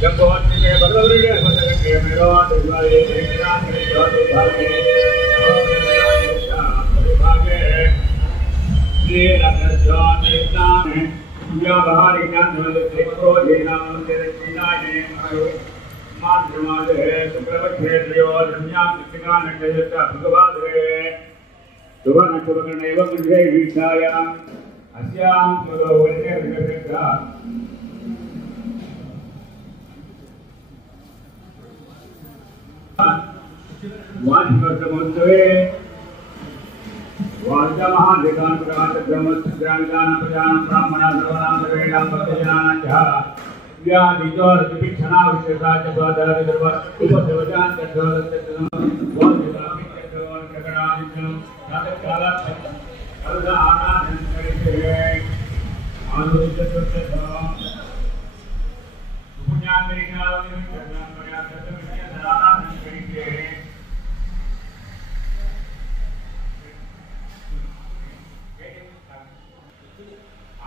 जब बहुत के बदल रहे हैं बदल के मेरा दिवाली देखना के जो भागे और भागे ये रक्षण देता है या बाहर ज्ञान से प्रो देना तेरे सीना ने मान समाज है शुक्रवक्षे और दुनिया कितना न कहता भगवान है सुबह न सुबह नैव मुझे विचाया अस्याम सुरो वने विगता वाचकर्तमोत्सवे वाचामहाधिकान् प्रकाशब्रह्मस्यामिदानं प्रजानां ब्राह्मणां सर्वाणां सर्वेषां भक्तजनानां च व्याधिजोरतिभिक्षणा विशेषा च स्वादरविदर्भ उपदेवतान् तद्वरस्य वादिताभिक्षणोर्ककणादिषु तत्कालात् अर्धानान् करिष्ये आनुष्यत्वस्य पुण्यान्तिरिक्षावनिं प्रयासत्वस्य करिष्ये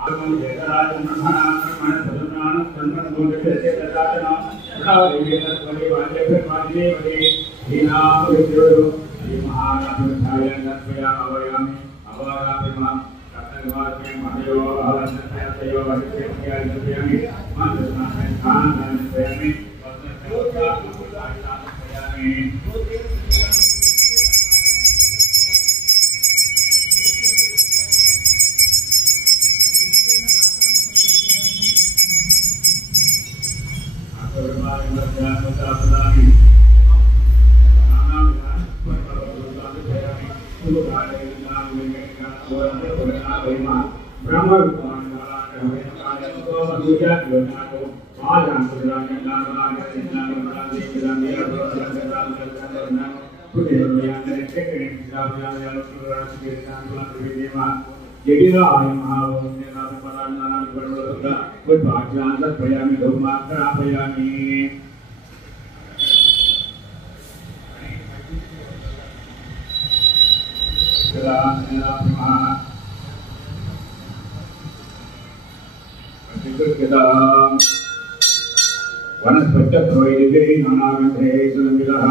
आगमन जयराज ब्रह्मणां ब्रह्मण सदनां संमत बोधते तदातना प्रावेद परिवारे परिवारे दीनाम विद्रोह ये महाराष्ट्राय नत्वया अवयामि अवरापिमा तत्वास्मे महयो अवसत्ययो वदित्याय दयामि मानसनाय स्थानं दयामि वस्त्रसंस्कार दयामि वनस्पत्य प्रोयिते नानागन्धे सुगन्धितः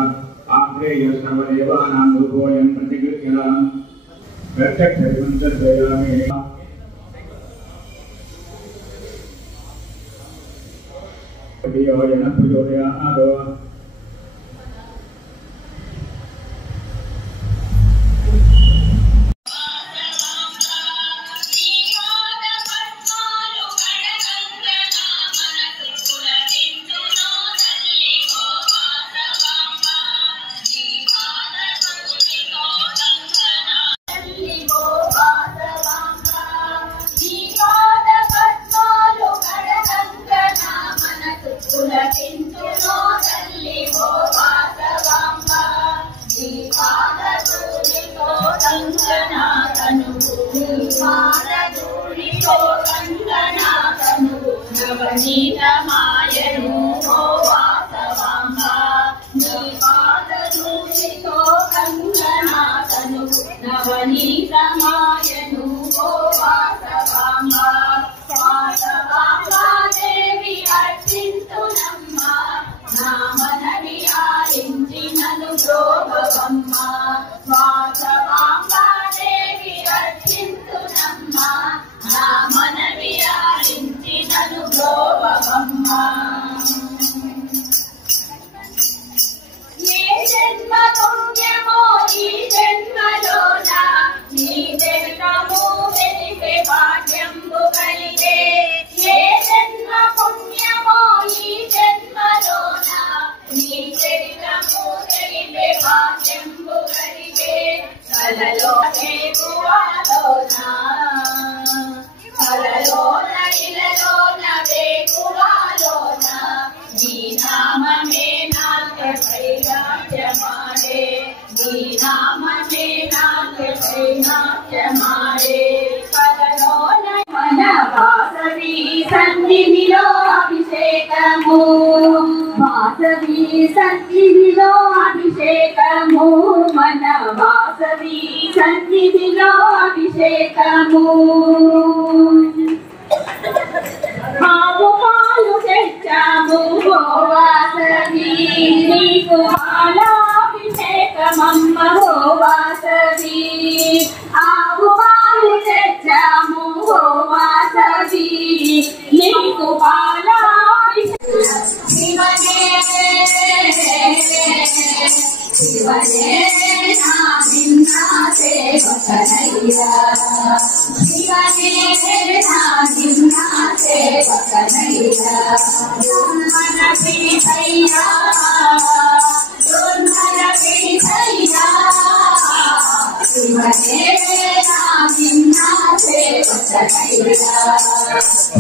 आप्रेयस्तवदेवानां धूपोऽयं प्रतिगृह्यः प्रत्यक्षमन्तर्दयामि योजन प्रचोदयात् नीनाममे నాట్యమాడే పదలోన మన వాసవి సన్నిధిలో అభిషేకము వాసవి సన్నిధిలో అభిషేకము మన వాసవి సన్నిధిలో అభిషేకము ఆవు పాలు తెచ్చాము వాసవి నీకు పాలాభిషేకమమ్మ వాసవి ఆవు పాలు తెచ్చాము వాసవి నీకు పాలాభిషేకం శివనే శివనే నా నిన్న సేవకనయ్యా శివనే నా నిన్న సేవకనయ్యా మన పీఠయ్యా మన పీఠయ్యా శివనే నా నిన్న సేవకనయ్యా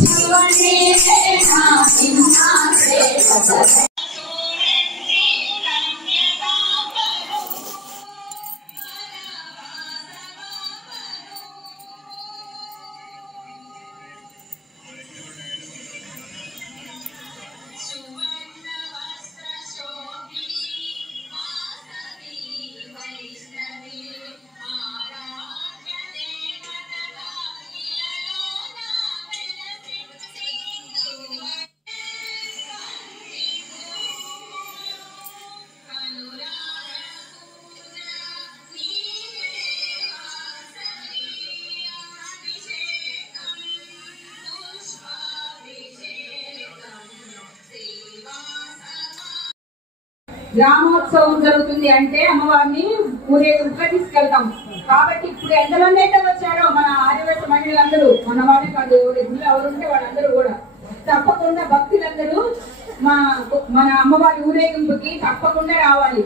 శివనే నా నిన్న సేవకనయ్యా గ్రామోత్సవం జరుగుతుంది అంటే అమ్మవారిని ఊరేగింపుగా తీసుకెళ్తాం. కాబట్టి ఇప్పుడు ఎంతమంది అయితే వచ్చారో మన ఆదివాసీ మహిళలందరూ, మన వాళ్ళే కాదు, గుళ్ళు ఎవరుంటే వాళ్ళందరూ కూడా తప్పకుండా భక్తులందరూ మన అమ్మవారి ఊరేగింపుకి తప్పకుండా రావాలి.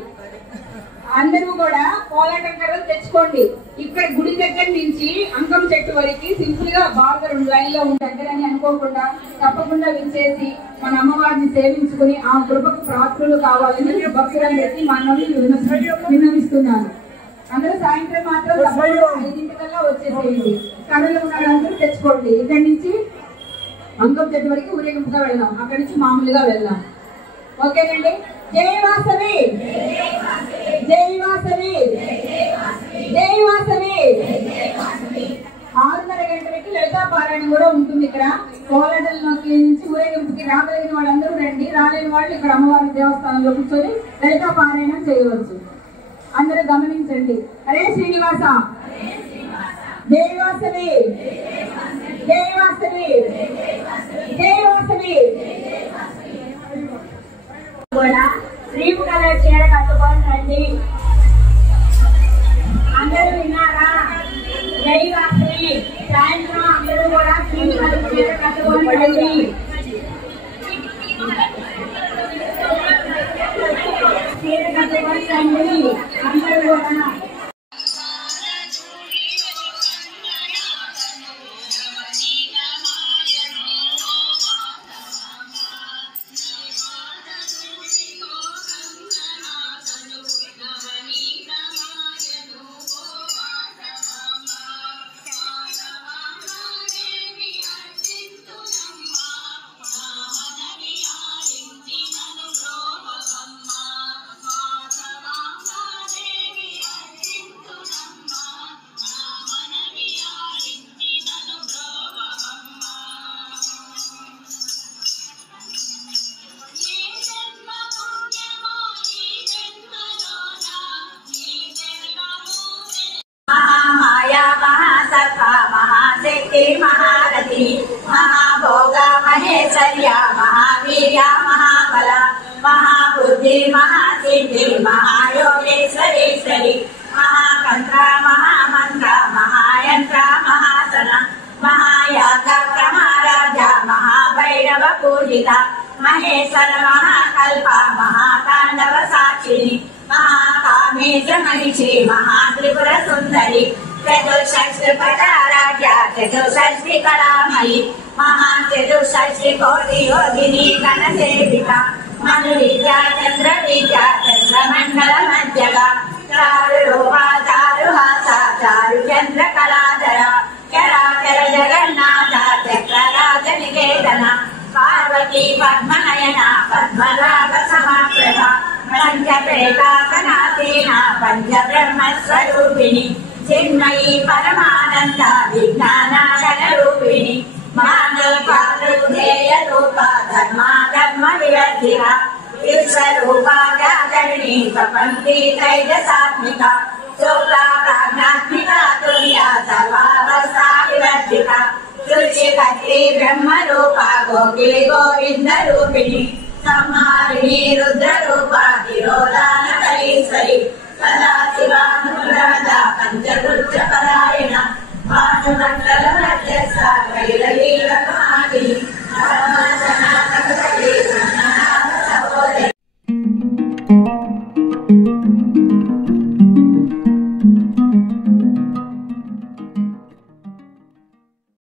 అందరూ కూడా కోలాటం కర్రలు తెచ్చుకోండి. ఇక్కడ గుడి దగ్గర నుంచి అంకం చెట్టు వరకు సింపుల్ గా బాగా 2 లైన్లో దగ్గరని అనుకోకుండా తప్పకుండా విచ్చేసి మన అమ్మవారిని సేవించుకుని ఆ కృపకు ప్రాప్తులు కావాలని భక్తులందరికీ మనల్ని విన్నవిస్తున్నాను. అందరూ సాయంత్రం మాత్రం 5 వచ్చేసేయండి. కర్రలు ఉన్న వాళ్ళందరూ తెచ్చుకోండి. ఇక్కడి నుంచి అంకం చెట్టు వరకు ఊరేగింపుగా వెళ్దాం, అక్కడి నుంచి మామూలుగా వెళ్దాం. ఓకేనండి. జై వాసవి, జై వాసవి, జై వాసవి. 6:30 గంటలకి లలితా పారాయణం కూడా ఉంటుంది. ఇక్కడ కోలాటంలోకి నుంచి ఊరేగింపుకి రాగలిగిన వాళ్ళందరూ రండి, రాలేని వాళ్ళు ఇక్కడ అమ్మవారి దేవస్థానంలో కూర్చొని లలితా పారాయణం చేయవచ్చు. అందరూ గమనించండి. హరే శ్రీనివాస, జై వాసవి, జై వాసవి, జై వాసవి. కూడా రేపు కలర్ చీర కట్టుకొని రండి. అందరూ విన్నారా? జై వాసవి. సాయంత్రం అందరూ కూడా రేపు కలర్ చీర కట్టుకొని రండి. చీర కట్టుకొని రండి అందరూ కూడా. महारथी महाभोग महेश्वर्या महावीर्या महाबल महाबुद्धि महासिद्धि महायोगेश्वरेश्वरी महाकंत्र महामंत्र महायंत्र महासन महायाग महाराजा महाभैरव पूजिता महेश्वर महाकल्प महातांडव साक्षिणी महाकामेश महिषी महात्रिपुर सुंदरी चतुष्षष्टि पटाराज्ञा चतुष्षष्टि कलामयी महाचतुष्षष्टि कोटि योगिनी गणसेविका मनुविद्या चंद्रविद्या चंद्रमंडल मध्यगा चारु रूपा चारु हासा चारु चंद्र कलाधर चराचर जगन्नाथ चक्रराज निकेतन पार्वती पद्मनयना पद्मराग समाप्रभा पंचप्रेतासनासीना पंचब्रह्म स्वरूपिणी चिन्मयी परमानंद विज्ञानागण रूपिणी मानवपादुधेय रूपा धर्मा धर्म विवर्धिका विश्वरूपा जागरणी प्रपन्ति तैजसात्मिका शुक्ला प्राज्ञात्मिका तुल्या सर्वावस्था विवर्धिका शुचिकत्री ब्रह्मरूपा गोपिली गोविंद रूपिणी संहारिणी रुद्ररूपा तिरोधानकरीश्वरी सदाशिवानुराधा पंचकृत्यपरायण भानुमण्डलमध्यस्था कैललीलकुमारी